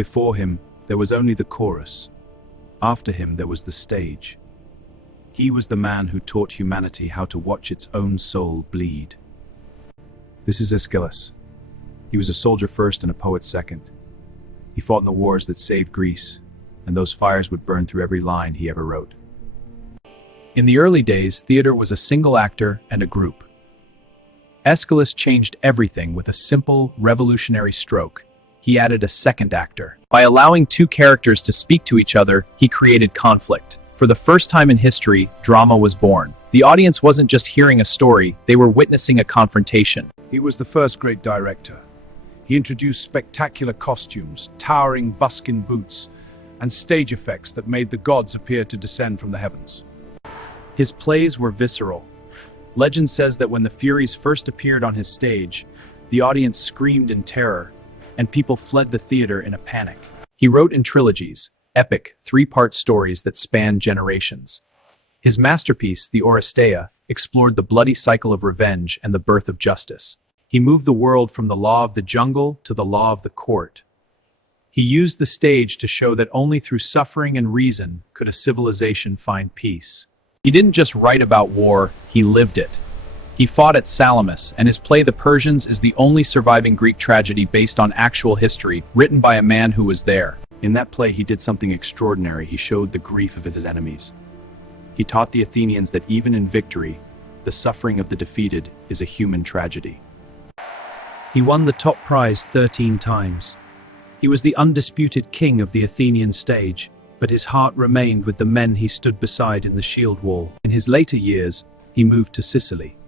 Before him, there was only the chorus. After him, there was the stage. He was the man who taught humanity how to watch its own soul bleed. This is Aeschylus. He was a soldier first and a poet second. He fought in the wars that saved Greece, and those fires would burn through every line he ever wrote. In the early days, theater was a single actor and a group. Aeschylus changed everything with a simple, revolutionary stroke. He added a second actor. By allowing two characters to speak to each other, he created conflict. For the first time in history, drama was born. The audience wasn't just hearing a story, they were witnessing a confrontation. He was the first great director. He introduced spectacular costumes, towering buskin boots, and stage effects that made the gods appear to descend from the heavens. His plays were visceral. Legend says that when the Furies first appeared on his stage, the audience screamed in terror, and people fled the theater in a panic. He wrote in trilogies, epic, three-part stories that spanned generations. His masterpiece, the Oresteia, explored the bloody cycle of revenge and the birth of justice. He moved the world from the law of the jungle to the law of the court. He used the stage to show that only through suffering and reason could a civilization find peace. He didn't just write about war, he lived it. He fought at Salamis, and his play The Persians is the only surviving Greek tragedy based on actual history, written by a man who was there. In that play, he did something extraordinary. He showed the grief of his enemies. He taught the Athenians that even in victory, the suffering of the defeated is a human tragedy. He won the top prize 13 times. He was the undisputed king of the Athenian stage, but his heart remained with the men he stood beside in the shield wall. In his later years, he moved to Sicily.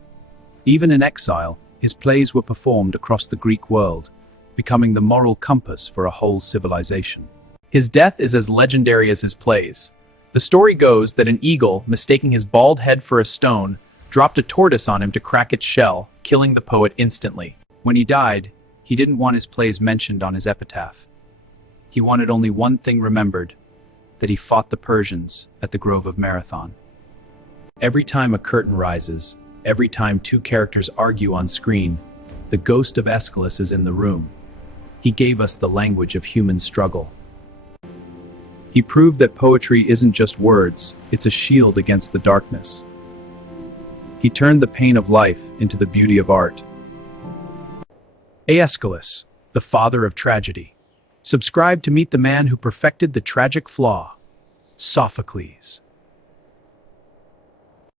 Even in exile, his plays were performed across the Greek world, becoming the moral compass for a whole civilization. His death is as legendary as his plays. The story goes that an eagle, mistaking his bald head for a stone, dropped a tortoise on him to crack its shell, killing the poet instantly. When he died, he didn't want his plays mentioned on his epitaph. He wanted only one thing remembered, that he fought the Persians at the Grove of Marathon. Every time a curtain rises, every time two characters argue on screen, the ghost of Aeschylus is in the room. He gave us the language of human struggle. He proved that poetry isn't just words, it's a shield against the darkness. He turned the pain of life into the beauty of art. Aeschylus, the father of tragedy. Subscribe to meet the man who perfected the tragic flaw, Sophocles.